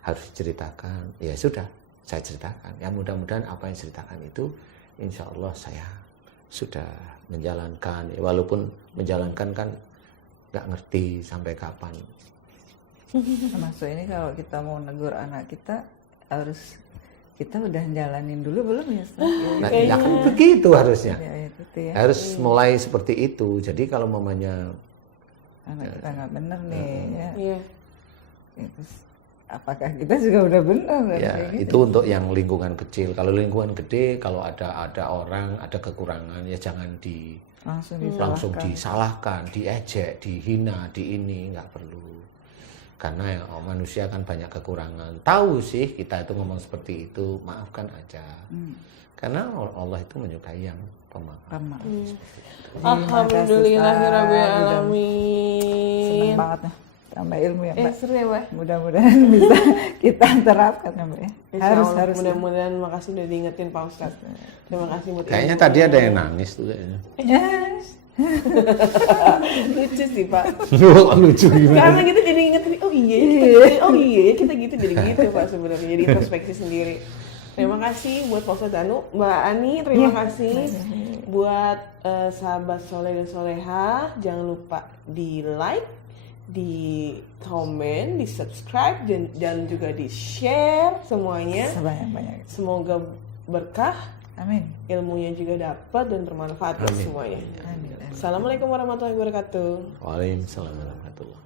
harus diceritakan, ya sudah, saya ceritakan. Ya mudah-mudahan apa yang ceritakan itu insya Allah saya sudah menjalankan. Ya, walaupun menjalankan kan nggak ngerti sampai kapan. Termasuk ini kalau kita mau negur anak kita harus kita udah jalanin dulu belum ya? Nah, ya kan begitu harusnya. Ya. Harus mulai seperti itu. Jadi kalau mamanya anak kita nggak bener nih, Iya. Terus, apakah kita juga udah bener? Ya itu untuk yang lingkungan kecil. Kalau lingkungan gede, kalau ada orang ada kekurangan ya jangan langsung disalahkan, diejek, dihina, nggak perlu. Karena ya, manusia kan banyak kekurangan. Tahu sih kita itu ngomong seperti itu, maafkan aja. Karena Allah itu menyukai yang pemaaf. Alhamdulillahirabbil alamin. Senang banget nih tambah ilmu ya Mbak. Seru ya Mbak. Mudah-mudahan bisa kita terapkan ya Mbak ya. Harus. Mudah-mudahan makasih udah diingetin Pak Ustadz. Terima kasih buat Kayaknya tadi ada yang nangis tuh kayaknya. Lucu sih Pak. Lucu gimana? Karena kita jadi inget oh iya kita gitu jadi gitu Pak sebenarnya, jadi introspeksi sendiri. Terima kasih buat Pak Ustadz Danu, Mbak Ani, terima kasih buat sahabat soleh dan soleha. Jangan lupa di like, di komen, di subscribe dan juga di share semuanya. Sebanyak-banyak. Semoga berkah Amin. ilmunya juga dapat dan bermanfaat buat Amin. semuanya. Amin. Amin. Assalamualaikum warahmatullahi wabarakatuh. Waalaikumsalam warahmatullahi